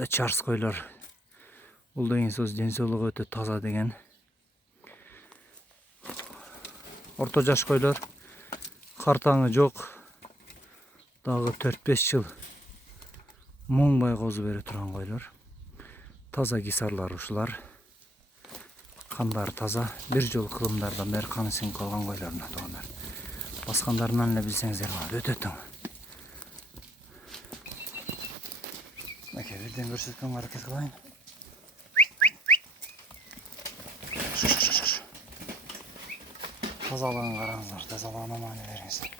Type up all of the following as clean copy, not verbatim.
өтө чарс койлор. Бул деген сөз ден соолугу өтө таза деген. Орто жаш койлор, картаңы жок. Дагы 4-5 жыл муңбай козу бере турган койлор. Таза кисарлар ушулар. Кандар таза. Бир жол кылымдардан бери каны сиңип калган койлордун туугандар. Баскандарынан эле билсеңиздер болот, өтө тең. Мынакей бирден көрсөткөнгө аракет кылайын. Тазалыгын караңыздар, тазалыгына маани бериңиздер.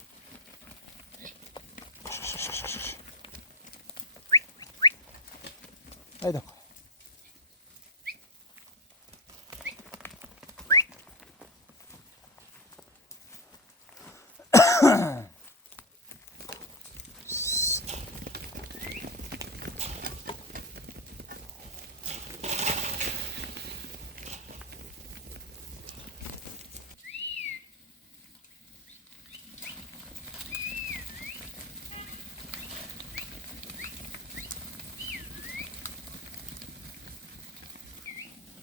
Haydi.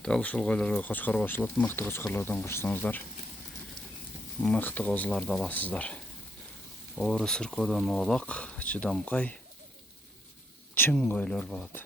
Дал ушул койлорго кочкор кошулат, мыкты кочкорлордон кошсоңуздар, мыкты козуларды аласыздар. Оору сыркоодон оолак, чыдамкай, чың койлор болот.